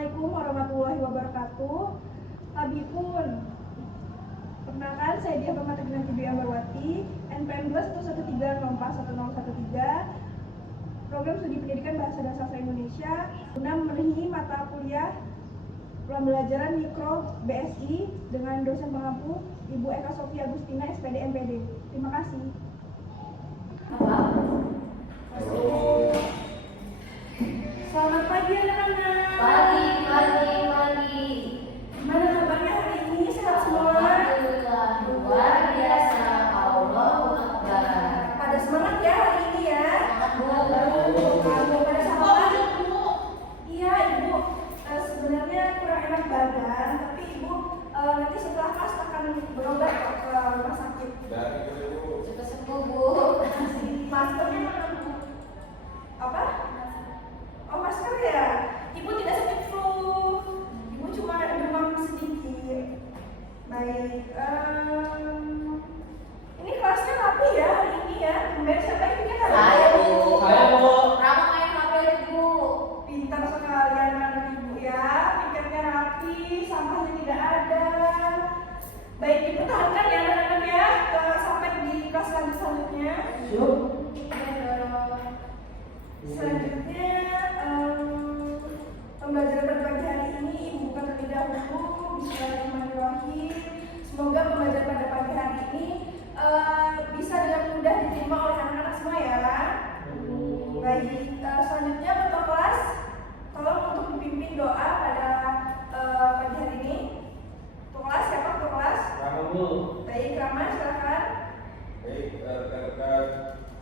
Assalamualaikum warahmatullahi wabarakatuh. Tabipun. Perkenalkan, saya Dia Pemata Ginanti Ambarwati, NPM 21130411013, Program Studi Pendidikan Bahasa dan Sastra Indonesia, guna memenuhi mata kuliah pembelajaran Mikro BSI dengan dosen pengampu Ibu Eka Sofia Agustina, SPD MPD. Terima kasih. Selamat pagi anak-anak. Pagi. Gimana kabarnya hari ini? Sehat semua? Alhamdulillah, luar biasa. Allahu Akbar. Pada semangat ya hari ini ya. Kamu pada sahabat? Iya Ibu. Sebenarnya kurang enak badan, tapi Ibu nanti setelah kelas akan berobat ke rumah sakit. Cepat sembuh, Bu. Maskernya mana Bu? Apa? Oh masker ya. Ibu tidak sakit flu. Ibu cuma demam sedikit. Baik. Ini kelasnya rapi ya hari ini ya. Kemudian siapa yang punya hari Saya, ini? Bu. Saya, Bu. Rama main HP aja, Bu. Pintar sekali anak Ibu ya. Pikirnya rapi, sampahnya tidak ada. Baik, dipertahankan ya anak-anak ya sampai di kelas selanjutnya. Selanjutnya pembelajaran pada pagi hari ini Ibu buka terlebih dahulu. Bismillahirrahmanirrahim. Semoga pembelajaran pada pagi hari ini bisa dengan mudah diterima oleh anak-anak semua ya. Baik, selanjutnya ketua kelas tolong untuk dipimpin doa pada pagi hari ini. Ketua kelas siapa ketua kelas? Rama, Bu. Baik, Rama silakan. Baik, rekan-rekan,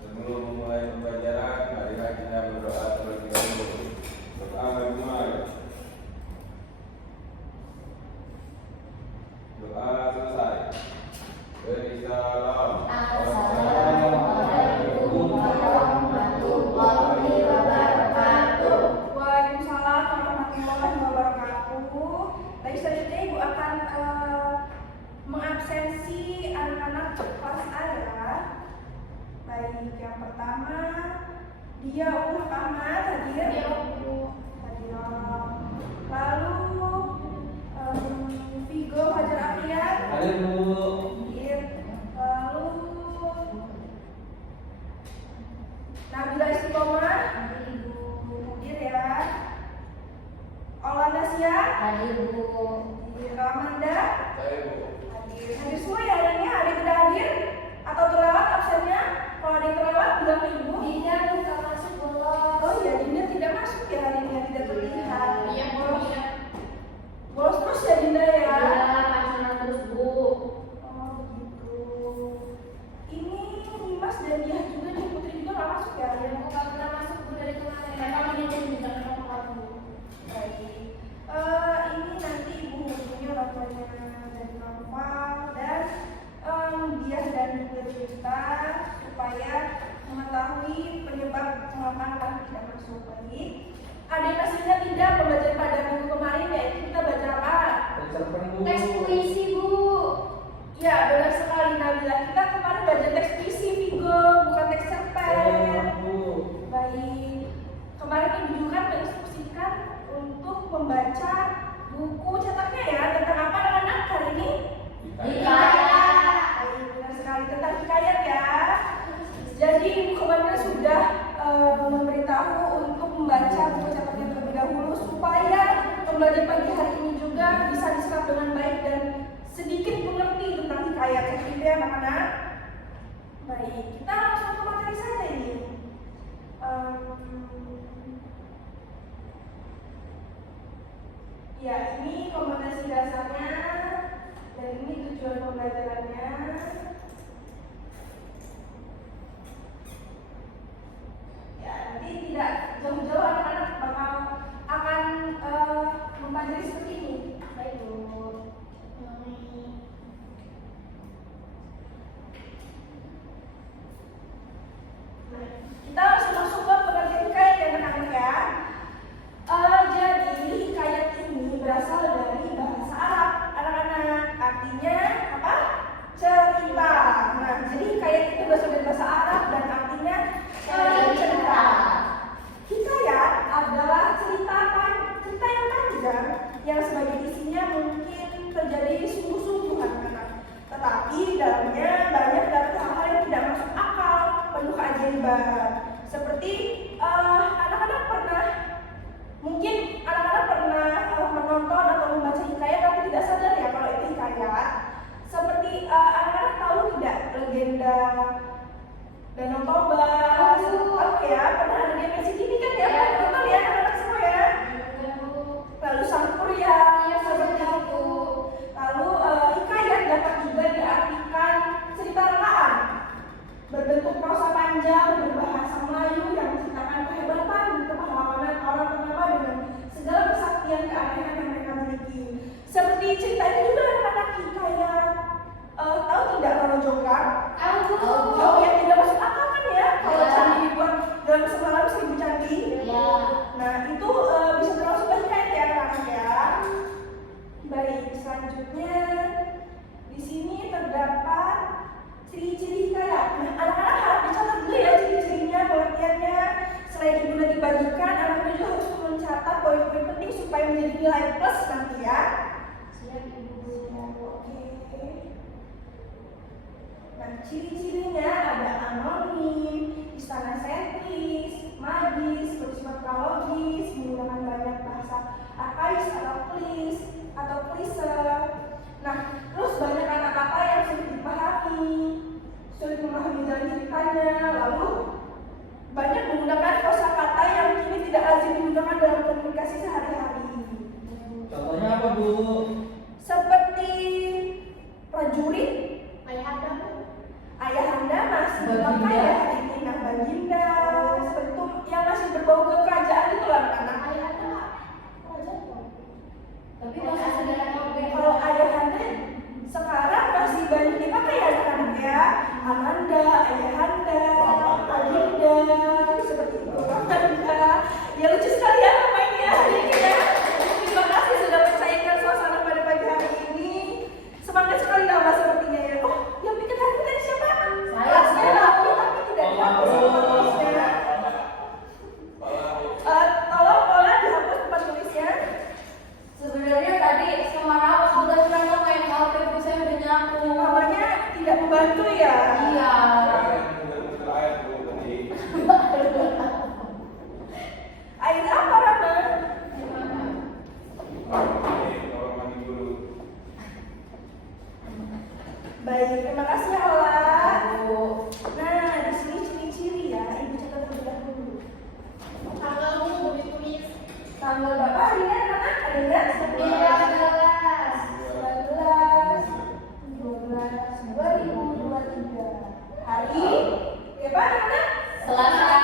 sebelum memulai pembelajaran, marilah kita berdoa terlebih dahulu. Doa dimulai. Doa selesai. Beri salam. Assalamualaikum warahmatullahi wabarakatuh. Waalaikumsalam warahmatullahi wabarakatuh. Baik, selanjutnya Ibu akan mengabsensi anak-anak kelas A ya. Baik, yang pertama Dia Ahmad hadir. Hadir. Lalu Vigo Fajar Afian Hadir, Bu. hadir. Lalu Nabila Istiqomah hadir ya. Olanda Sia Hadir, Bu. hadir. Ramanda Saya, Bu. hadir. Hadir semua ya adanya. Ada yang tidak hadir atau terlewat absennya? Kalau ada yang terlewat bilang ke Ibu. Dinda buka masuk bolos. Oh iya, Dinda tidak masuk ya hari ini, tidak terlihat. Iya, bolos. Bolos terus ya Dinda ya. Iya, pacaran terus, Bu. Oh gitu. Ini Mas dan dia juga nih, Putri juga nggak masuk ya? Yang buka kita masuk, Bu, dari kemarin. Karena ini dia tidak ketemu kamu. Baik. Ini nanti Ibu hubungi orang tuanya dari Noval dan dia dan juga kita supaya mengetahui penyebab mengapa anak tidak masuk. Baik. Ada yang masih ingat tidak pembelajaran pada minggu kemarin yaitu kita baca apa? Cerpen, Bu. Teks puisi, Bu. Ya benar sekali Nabila. Kita kemarin baca teks puisi Vigo, bukan teks cerpen. Bu. Baik. Kemarin Ibu juga kan menginstruksikan untuk membaca buku cetaknya ya tentang apa anak-anak hari ini? Hikayat. Baik, benar sekali tentang hikayat ya. Jadi Ibu kemarin sudah memberitahu untuk membaca buku cetaknya terlebih dahulu supaya pembelajaran pagi hari ini juga bisa diserap dengan baik dan sedikit mengerti tentang hikayat. Seperti itu ya anak-anak. Baik, kita langsung ke materi saja ini. Ya, ini kompetensi dasarnya dan ini tujuan pembelajarannya. Ya, nanti tidak jauh-jauh anak-anak bakal akan mempelajari seperti ini. Baik, Bu. Kita langsung masuk ke pengertian hikayat ya anak-anak ya. Jadi hikayat ini berasal dari bahasa Arab anak-anak. Artinya apa? Cerita. yang sebagai isinya mungkin terjadi sungguh-sungguh anak-anak. Tetapi di dalamnya banyak terdapat hal-hal yang tidak masuk akal, penuh keajaiban. Seperti anak-anak pernah menonton atau membaca hikayat tapi tidak sadar ya kalau itu hikayat. Seperti anak-anak tahu tidak legenda Danau Toba? Tahu ya, pernah ada di MNC TV kan ya? Pernah nonton ya anak-anak semua ya? Lalu Sangkuriang, seperti itu. Lalu hikayat dapat juga diartikan cerita rekaan berbentuk prosa panjang berbahasa Melayu yang menceritakan kehebatan dan kepahlawanan orang ternama dengan segala kesaktian keanehan yang mereka miliki. Seperti cerita itu juga anak-anak hikayat. Tahu tidak Roro Jonggrang? Tahu yang tidak masuk akal kan ya? Kalau candi dibuat dalam semalam 1000 candi. Nah itu bisa termasuk hikayat ya anak-anak ya. Baik, selanjutnya di sini terdapat ciri-ciri hikayat. Nah, anak-anak harus dicatat dulu ya ciri-cirinya, pengertiannya. Selain itu sudah dibagikan, anak-anak juga harus mencatat poin-poin penting supaya menjadi nilai plus nanti ya. Siap Ibu. Oke. Nah, ciri-cirinya ada anonim, istana sentris, magis, bersifat prologis, menggunakan banyak bahasa arkais atau klise. Nah, terus banyak kata-kata yang sulit dipahami, sulit memahami jalan ceritanya, lalu banyak menggunakan kosakata yang kini tidak lazim digunakan dalam komunikasi sehari-hari. Contohnya apa, Bu? Seperti prajurit, ayahanda masih dipakai ya hari ini. Nah, baginda, seperti itu yang masih berbau ke kerajaan itu lah anak-anak. Tapi masih ada Kalau ayahanda sekarang masih banyak dipakai ya anak-anak ya. Ananda, ayahanda, baginda, seperti itu. Ananda, ya lucu sekali ya namanya hari ini ya. Terima kasih sudah mencairkan suasana pada pagi hari ini. Semangat sekali nama sepertinya ya. Oh, yang bikin hari tadi siapa? Saya. Tapi tidak dihapus tulisnya. Tolong pola dihapus tempat tulisnya. Sebenarnya tadi semarang sudah bilang main HP Bu saya udah nyapu. Namanya tidak membantu ya. Iya. Air apa Rama? Baik, terima kasih ya Ola. Nah, di sini ciri-ciri ya, Ibu catat terlebih dahulu. Tanggal Bu ditulis. Tanggal berapa hari ini anak-anak? Ada nggak? 11/12/2023. Hari apa anak-anak? Selasa.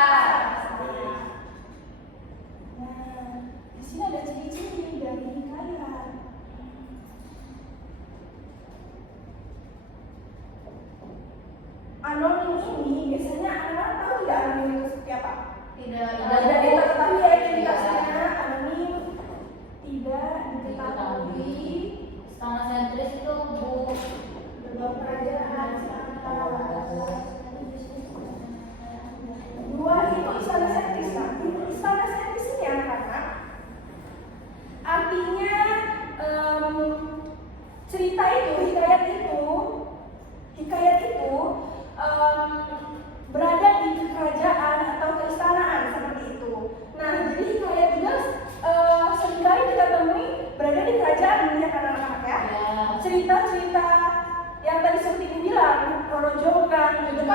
Nah, di sini ada ciri-ciri dari hikayat. Anonim ini biasanya anak-anak tahu tidak anonim itu seperti apa? Tidak Tidak diketahui ya identitasnya. Anonim tidak diketahui. Istana sentris itu Bu Berbau kerajaan. Dua itu istana sentris. Nah, istana sentris ini anak-anak artinya cerita itu, hikayat itu berada di kerajaan atau keistanaan seperti itu. Nah, jadi hikayat juga seringkali kita temui berada di kerajaan ya anak-anak ya. Cerita-cerita yang tadi seperti dibilang, Roro Jonggrang, Tujuh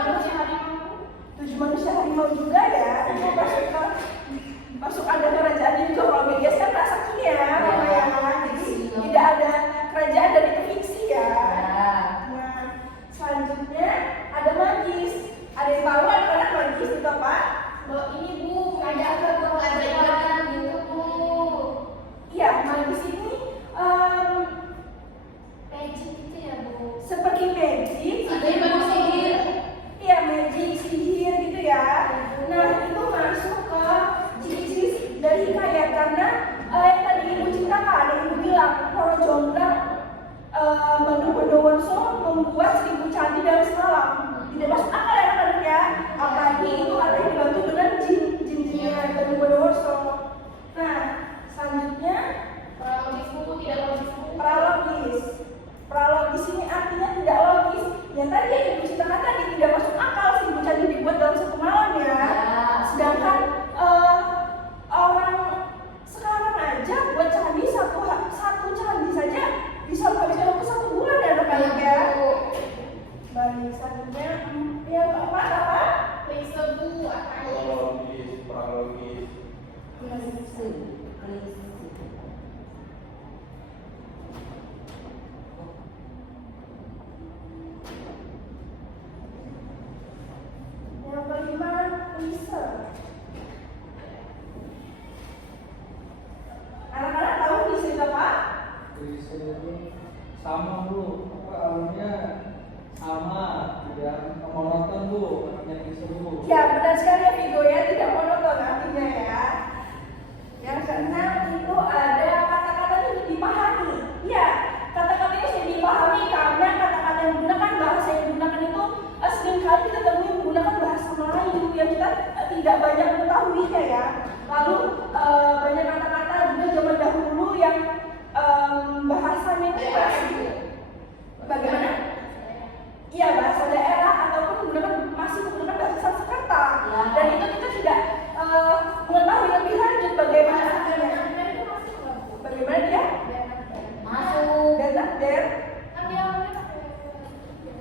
Manusia Harimau juga ya. Itu masuk ada kerajaan juga. Kalau media kan rasakin ya, jadi tidak ada kerajaan dan itu fiksi ya. Nah, selanjutnya ada magis. Ada yang tahu anak-anak magis itu apa? ini Bu ada keajaiban gitu Bu. Iya, magis ini Magic itu ya Bu. seperti magic. Ada sihir. Iya, magic, sihir gitu ya. Nah, itu masuk ke ciri-ciri dari hikayat karena yang tadi Ibu ceritakan, yang Ibu bilang, Roro Jonggrang Bandung Bondowoso membuat 1000 candi dalam semalam. Tidak masuk akal ya anak-anak ya. Apalagi itu katanya dibantu dengan jin-jinnya Bandung Bondowoso. Nah, selanjutnya Prologis Bu. logis ini artinya tidak logis. Yang tadi yang ibu ceritakan tadi tidak masuk akal 1000 candi dibuat dalam satu malam ya. Sedangkan orang sekarang aja buat candi satu candi saja bisa menghabiskan waktu 1 bulan ya anak-anak ya. Baik, selanjutnya yang keempat apa? Prinsip atau Prologis. Yang kelima, research. Anak-anak tahu research apa? Riset itu sama bu, apa alurnya sama, tidak monoton bu, artinya riset bu. Ya, benar sekali ya Vigo ya, tidak monoton artinya ya. Yang keenam itu ada kata-kata yang sudah dipahami. Ya, kata-katanya sudah dipahami karena kata-kata yang digunakan, bahasa yang digunakan itu seringkali kita temui menggunakan bahasa Melayu yang kita tidak banyak mengetahuinya ya. Lalu banyak kata-kata juga zaman dahulu yang bahasanya itu bagaimana? Iya, bahasa daerah ataupun masih menggunakan bahasa Sanskerta. Dan itu kita tidak mengetahui lebih lanjut bagaimana artinya. Bagaimana dia? masuk. Der.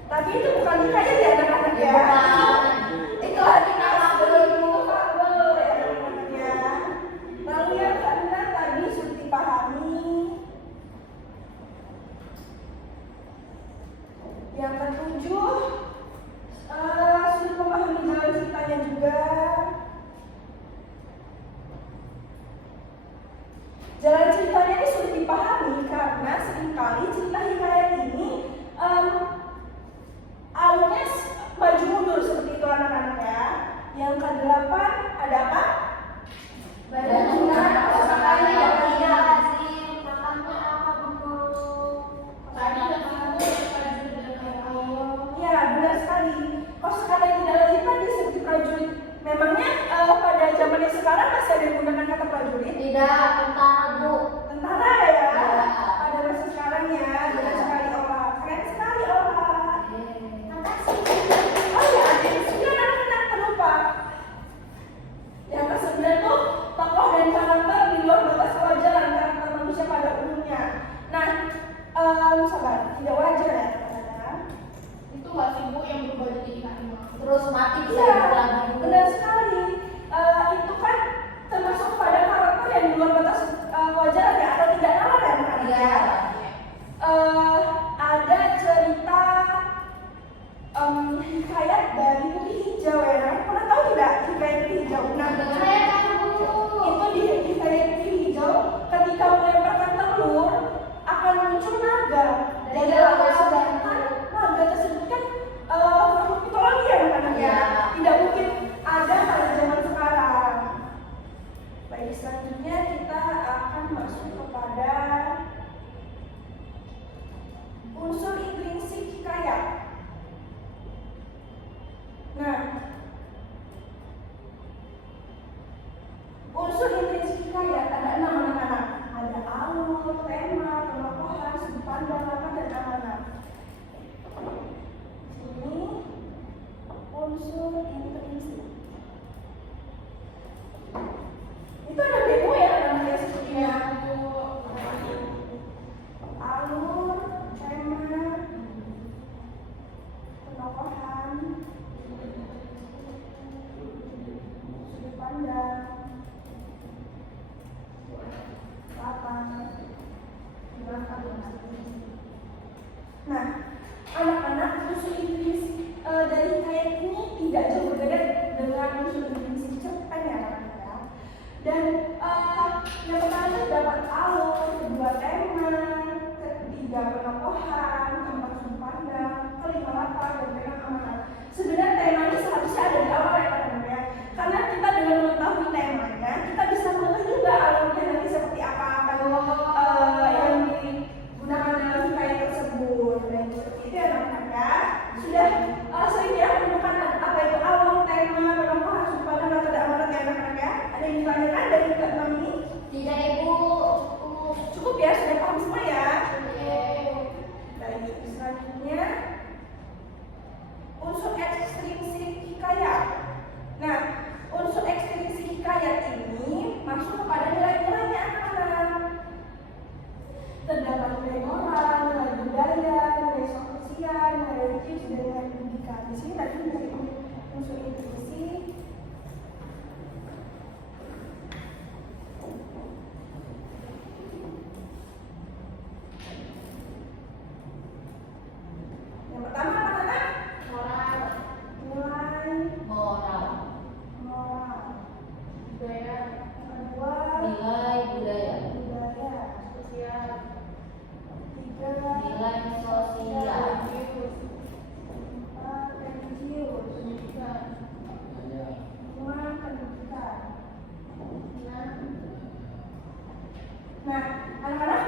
Tapi itu bukan hikayat ya anak-anak ya. Itu artinya belum fabel ya anak-anak ya. Lalu yang keenam tadi sudah dipahami. Yang ketujuh sudah memahami jalan ceritanya juga. Jalan ceritanya ini sudah dipahami karena seringkali cerita hikayat ini alurnya maju mundur seperti itu anak-anak ya. Yang kedelapan ada apa? Bangunan kosakata yang tidak lazim. Pertama apa buku? Tadi Ya, benar sekali. Kosakata yang tidak lazim tadi seperti prajurit. Memangnya pada zamannya sekarang masih ada yang menggunakan kata prajurit? tidak tentara bu. Tentara ya. Pada masa sekarang ya, benar sekali Ola. Keren sekali Ola. Oh iya, ada yang 9 anak-anak terlupa. Yang ke-9 tuh tokoh dan karakter di luar batas kewajaran karakter manusia pada umumnya. Nah, sabar, tidak wajar ya teman-teman. Itu nggak sih bu yang berubah jadi harimau? Terus mati bisa Iya, hidup lagi. benar sekali. Itu kan termasuk pada karakter yang di luar batas kewajaran ya atau tidak nalar ya teman-teman ya. Ada cerita hikayat dari Putri Hijau ya. Pernah tahu tidak hikayat Putri Hijau? Nah, Saya tahu bu. itu di hikayat Putri Hijau ketika melemparkan telur akan muncul naga. Dari laut. laut. Sedangkan naga tersebut kan makhluk mitologi ya anak-anak ya. Tidak mungkin ada pada zaman sekarang. Baik, selanjutnya kita akan masuk kepada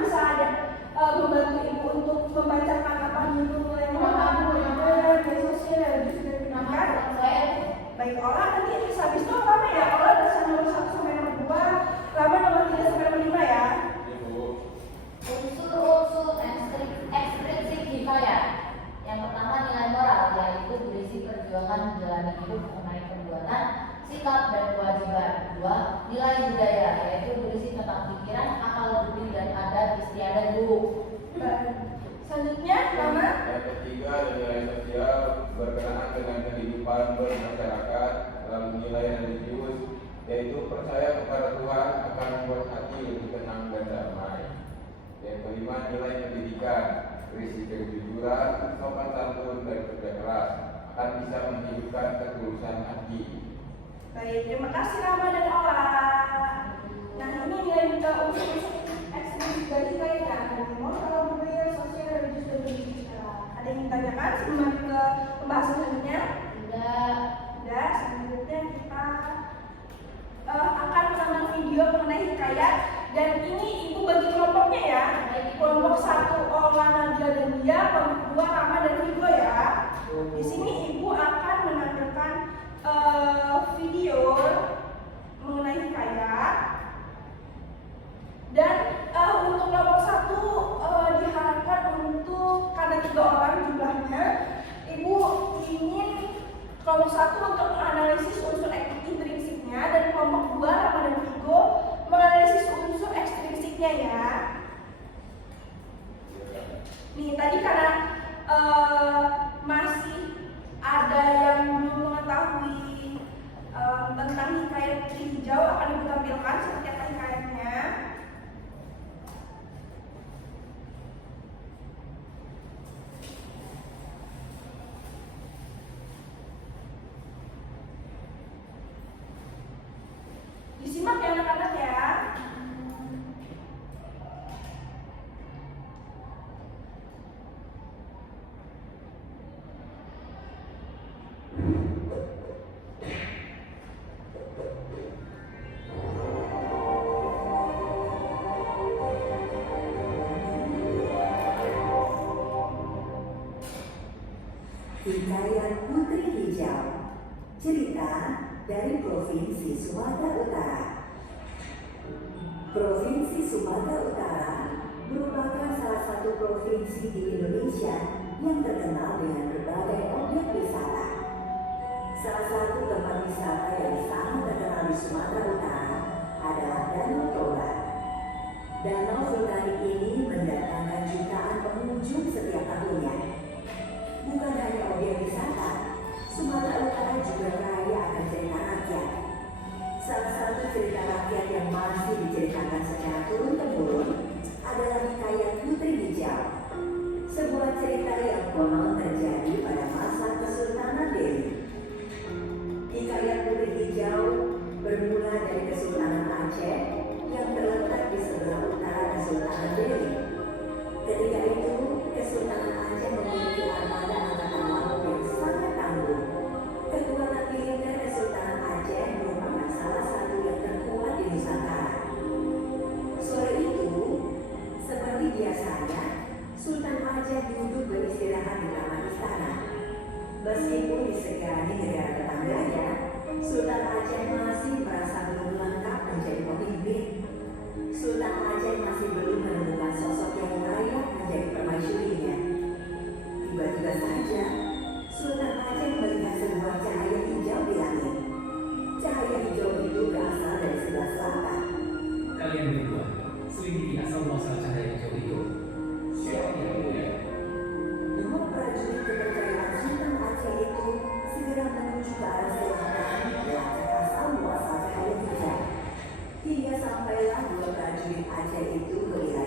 bisa ada membantu ibu untuk membacakan apa dulu yang media sosial dan juga pendidikan. Baik, Ola nanti habis itu Rama ya, Ola dasar nomor 1 sampai nomor 2, Rama nomor 3 sampai nomor 5 ya. Unsur-unsur ekstrinsik hikayat. Yang pertama nilai moral, yaitu berisi perjuangan menjalani hidup mengenai perbuatan, sikap dan kewajiban. Kedua, nilai budaya, yaitu berisi tentang pikiran, akal budi dan adat istiadat guru. Selanjutnya, Rama. Yang ketiga, nilai sosial berkenaan dengan kehidupan bermasyarakat. Lalu nilai religius, yaitu percaya kepada Tuhan akan membuat hati lebih tenang dan damai. Yang kelima, nilai pendidikan, berisi kejujuran, sopan santun dan kerja keras, akan bisa menghidupkan ketulusan hati. Baik, terima kasih Rama dan Ola. Nah, ini nilai unsur-unsur ekstrinsik dari hikayat, moral, budaya, sosial, religius dan pendidikan. Ada yang ditanyakan sebelum lanjut ke pembahasan selanjutnya? Tidak. Selanjutnya kita akan menonton video mengenai hikayat, dan ini ibu bagi kelompoknya ya. Kelompok 1 Ola, Najla dan Dia, kelompok 2 Rama dan Vigo ya. Di sini ibu akan menampilkan video mengenai hikayat, dan untuk kelompok 1 diharapkan untuk karena 3 orang jumlahnya, ibu ingin kelompok 1 untuk menganalisis unsur intrinsiknya, dan kelompok 2 Rama dan Vigo menganalisis unsur ekstrinsiknya ya. Nih tadi karena masih ada yang belum mengetahui tentang hikayat Putri Hijau, akan ibu tampilkan seperti apa hikayatnya. Disimak ya anak-anak ya. Hikayat Putri Hijau, cerita dari Provinsi Sumatera Utara. Provinsi Sumatera Utara merupakan salah satu provinsi di Indonesia yang terkenal dengan berbagai objek wisata. Salah satu tempat wisata yang sangat terkenal di Sumatera Utara adalah Danau Toba. Danau vulkanik ini mendatangkan jutaan pengunjung setiap tahunnya. Bukan hanya objek wisata, Sumatera Utara juga kaya akan cerita rakyat. Salah satu cerita rakyat yang masih diceritakan secara turun-temurun adalah hikayat Putri Hijau. Sebuah cerita yang konon terjadi pada masa Kesultanan Delhi. Hikayat Putri Hijau bermula dari Kesultanan Aceh yang terletak di sebelah utara Kesultanan Delhi. Ketika itu, Kesultanan Aceh memiliki armada angkatan laut yang sangat tangguh. Kekuatan militer Kesultanan Aceh merupakan salah satu yang terkuat di Nusantara. Sore itu, seperti biasanya, Sultan Aceh duduk beristirahat di taman istana. Meskipun disegani negara tetangganya, Sultan Aceh masih merasa belum lengkap menjadi pemimpin. Sultan Aceh masih belum menemukan sosok yang layak menjadi permaisurinya. Tiba-tiba saja, Sultan Aceh melihat sebuah cahaya hijau di langit. Cahaya hijau itu berasal dari sebelah selatan. Kalian berdua, selidiki asal muasal cahaya hijau itu. Siapa yang mulia? Dua prajurit kepercayaan Sultan Aceh itu segera menuju ke arah selatan melacak asal muasal cahaya hijau. Hingga sampailah dua prajurit Aceh itu melihat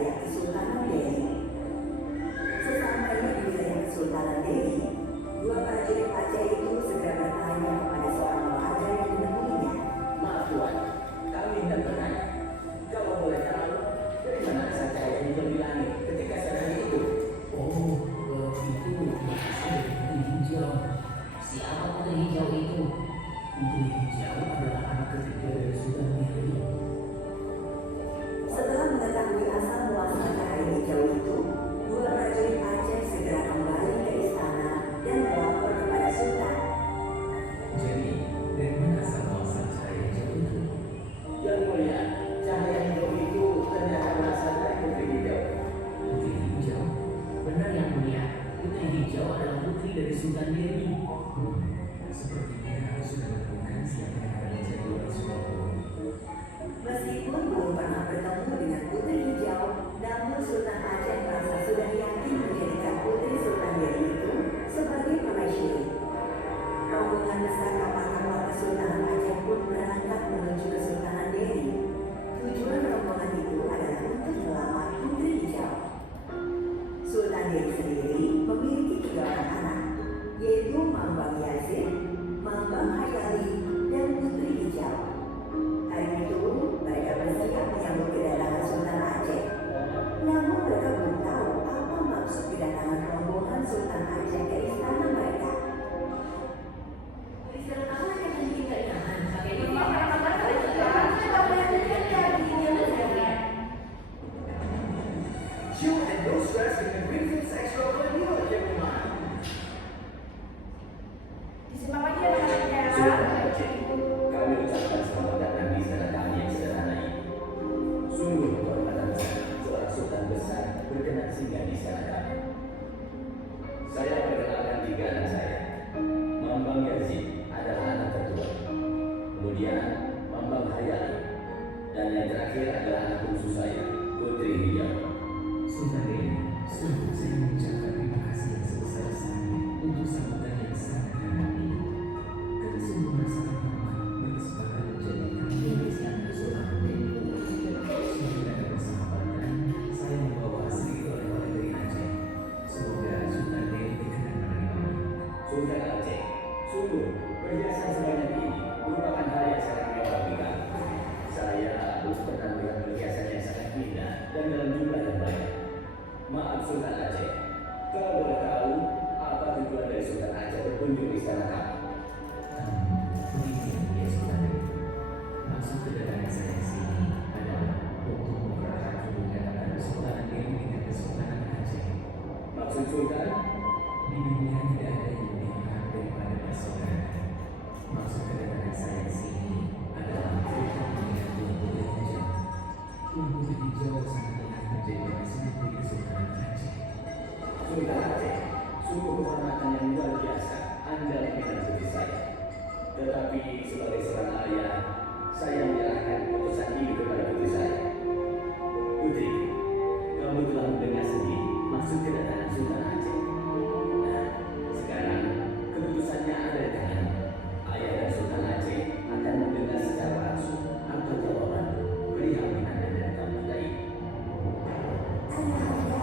Sultan Dewi. Sepertinya aku sudah menemukan siapa yang akan menjadi Rasulullah. Meskipun belum pernah bertemu dengan Putri Hijau, namun Sultan Aceh merasa sudah yakin menjadikan Putri Sultan Dewi itu sebagai permaisuri. Rombongan besar kapal-kapal Kesultanan Aceh pun berangkat menuju Kesultanan Dewi. Tujuan rombongan itu adalah untuk melamar Putri Hijau. Sultan Dewi sendiri memiliki 3 orang anak, yaitu Mambang Yazid, Mambang Hayali, dan Putri Hijau. Hari itu, mereka bersiap menyambut kedatangan Sultan Aceh. Namun mereka belum tahu apa maksud kedatangan rombongan Sultan Aceh ke istana mereka. You and no stress dengan Greenfield Sexual Renewal Gentleman. Disimak lagi anak-anaknya. Kami ucapkan selamat datang di istana kami yang sederhana ini. Sungguh kehormatan besar seorang sultan besar berkenan singgah di istana kami. Saya perkenalkan 3 anak saya. Mambang Yazid adalah anak tertua. Kemudian Mambang Hayali. Dan yang terakhir adalah anak bungsu saya, Putri Hijau. Sultan Dewi, sungguh saya mengucapkan terima kasih yang sebesar-besarnya untuk sambutan yang sangat hangat ini. Kami sungguh merasakan bangga berkesempatan menjadi tamu di istana Sultan Dewi. Sudah ada kesempatan, saya membawa sedikit oleh-oleh dari Aceh. Semoga Sultan Dewi berkenan menerimanya. Sultan Aceh, sungguh perhiasan sebanyak ini merupakan hal yang sangat mewah bagi kami. Saya belum pernah melihat perhiasan yang sangat indah dan dalam jumlah yang banyak. Maaf Sultan Aceh, kalau boleh tahu apa tujuan dari Sultan Aceh berkunjung di istana kami? Begini ya Sultan Dewi. Maksud kedatangan saya di sini adalah untuk mempererat hubungan antara Sultan Dewi dengan Kesultanan Aceh. Maksud Sultan? Di dunia tidak ada yang lebih erat daripada persaudaraan. Maksud kedatangan saya di sini adalah mempererat dengan Tuan Putri Hijau. Tuan Putri Hijau sangat enak menjadi presiden di Kesultanan Aceh. Sultan Aceh, sungguh kehormatan yang luar biasa Anda berikan putri saya. Tetapi sebagai seorang ayah, saya menyerahkan keputusan ini kepada putri saya. Putri, kamu telah mendengar sendiri maksud kedatangan Sultan Aceh. Nah, sekarang keputusannya ada di tanganmu. Ayah dan Sultan Aceh akan mendengar secara langsung apa jawaban perihal Anda dan kamu tadi. Ayahanda,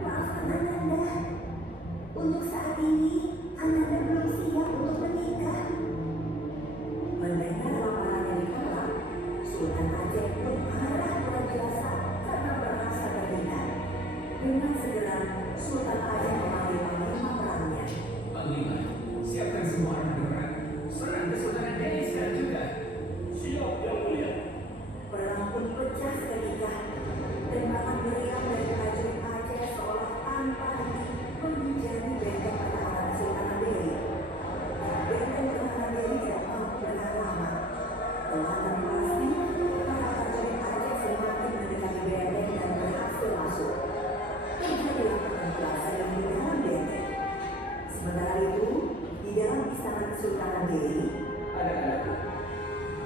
maafkan Ananda. Untuk saat ini, Ananda belum siap untuk menikah. Mendengar lamaran yang ditolak, Sultan Aceh pun marah luar biasa karena merasa terhina. Dengan segera, Sultan Aceh memanggil panglima perangnya. Panglima, siapkan semua anak berperang. Serang Kesultanan Dewi sekarang juga. Siap, Yang Mulia. Perang pun pecah seketika. Tembakan meriam dari prajurit Aceh seolah tanpa henti menghujani benteng pertahanan Kesultanan Dewi. Benteng pertahanan Dewi tidak mampu bertahan lama. Telah dan pasti, para prajurit Aceh semakin mendekati benteng dan berhasil masuk. Terjadilah pertempuran yang di dalam benteng. Sementara itu, di dalam istana Kesultanan Dewi, Anak-anakku,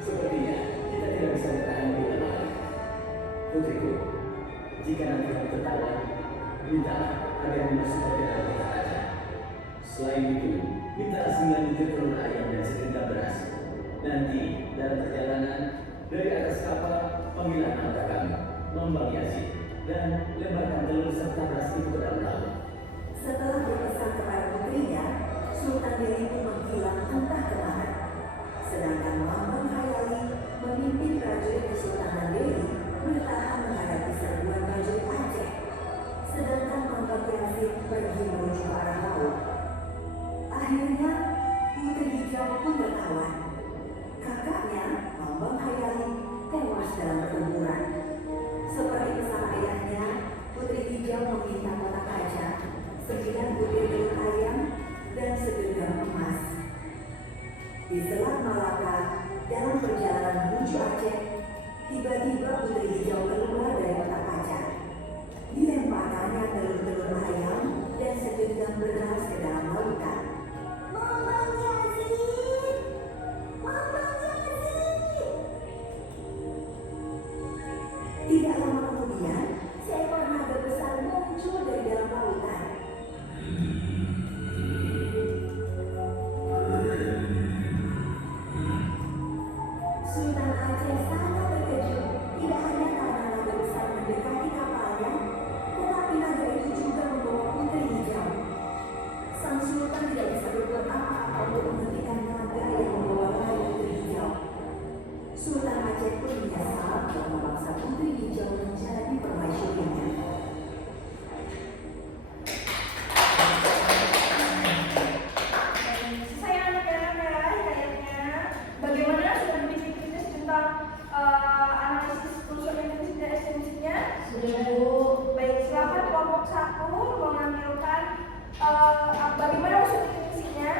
sepertinya kita tidak bisa bertahan lebih lama. Putriku, jika nanti kamu tertawan, mintalah agar dimasukkan ke dalam kotak kaca. Selain itu, mintalah 9 butir telur ayam dan segenggam beras. Nanti dalam perjalanan dari atas kapal, panggillah nama kami, Mambang Yazid, dan lemparkan telur serta beras itu ke dalam laut. setelah berpesan kepada putrinya, Sultan Dewi pun menghilang entah kemana. Sedangkan Mambang Hayali memimpin prajurit Kesultanan Dewi bertahan menghadapi serbuan prajurit Aceh. Sedangkan Mambang Yazid pergi menuju ke arah laut. Akhirnya, Putri Hijau pun tertawan. Kakaknya, Mambang Hayali, tewas dalam pertempuran. Seperti pesan ayahnya, Putri Hijau meminta kotak kaca, 9 butir telur ayam, dan segenggam emas. Di Selat Malaka, dalam perjalanan menuju Aceh, tiba-tiba Putri Hijau keluar dari kotak kaca. Sudah Bu. Baik, silakan kelompok 1 menampilkan bagaimana unsur definisinya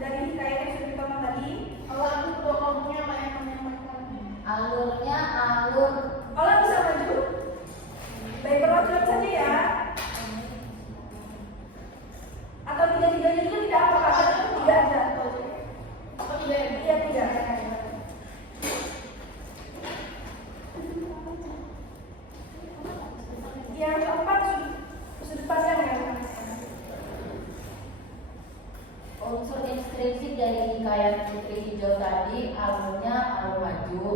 dari hikayat yang sudah ditonton tadi. Kalau aku kedua kelompoknya apa yang menyampaikan? Alurnya alur. Olah bisa maju. Baik, perwakilan saja ya. Atau tiga-tiganya dulu tidak apa-apa. Tidak aja. Apa tidak? Iya, tidak. Yang keempat sudut pandang ya. Unsur intrinsik dari hikayat Putri Hijau tadi, alurnya alur maju,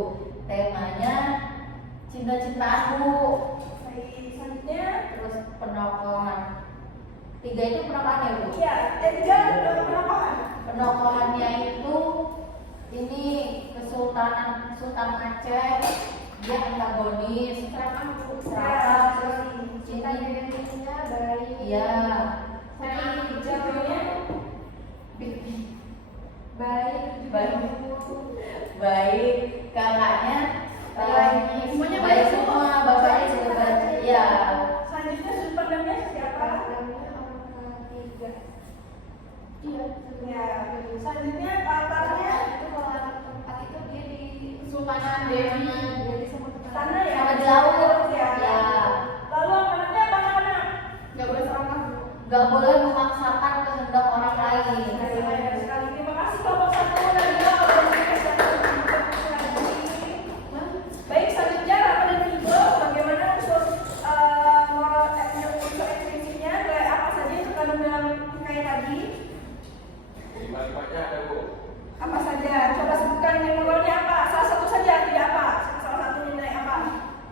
temanya cinta-cintaan Bu. Baik, selanjutnya. Terus penokohan. 3 itu penokohan ya Bu? Iya, dan 3 penokohan. Penokohannya itu ini Kesultanan Sultan Aceh, dia antagonis, serakah Bu, serakah, Cinta identitasnya baik. iya, Tadi jawabnya Baik. baik, kakaknya Baik. Semuanya baik baik semua, semua. bapaknya juga baik, iya. selanjutnya sudut pandangnya siapa? Iya. Ya, selanjutnya latarnya Itu kalau anak tempat itu dia di Kesultanan Dewi. Jadi sama sana ya. Sama di laut, ya. ya. Lalu amanatnya apa anak-anak? Nggak boleh serakah. Gak boleh memaksakan kehendak orang lain. Banyak sekali. Terima kasih kelompok 1 dan 2 sudah baik, selanjutnya Rama dan Ibu bagaimana unsur unsur ekstrinsiknya, apa saja yang terkandung dalam hikayat tadi? 5-5-nya ada Bu. Apa saja? Coba sebutkan nilai moralnya apa? Salah satu saja, tidak apa. Salah satu nilai apa?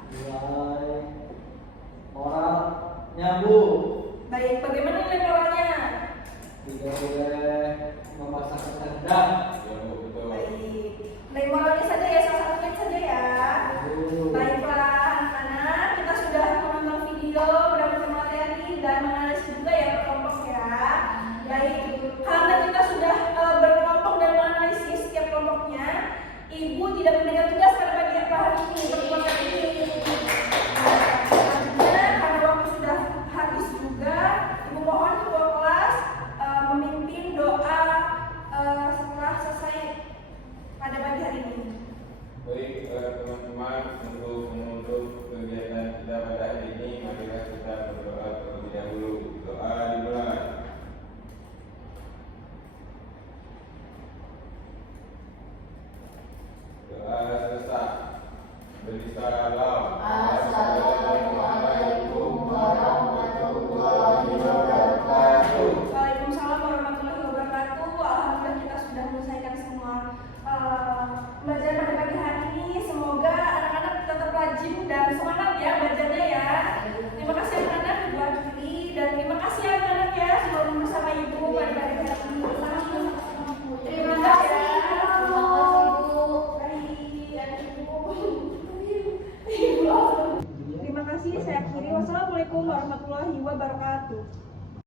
Nilai moralnya Bu. Baik, bagaimana nilai moralnya? Tidak boleh memaksakan kehendak. Ya Bu, betul. Baik, nilai moralnya saja ya, salah satunya saja ya. Baiklah anak-anak, kita sudah menonton video, mendapatkan materi dan menganalisis juga ya per kelompok ya. Baik, karena kita sudah berkelompok dan menganalisis setiap kelompoknya, Ibu tidak memberikan tugas pada pagi hari ini pertemuan ini. Selanjutnya, karena waktu sudah habis juga, Ibu mohon ketua kelas memimpin doa setelah selesai pada pagi hari ini. Baik teman-teman, untuk menutup kegiatan kita pada hari ini, marilah kita berdoa terlebih dahulu. Doa dimulai. Doa selesai. Berisalah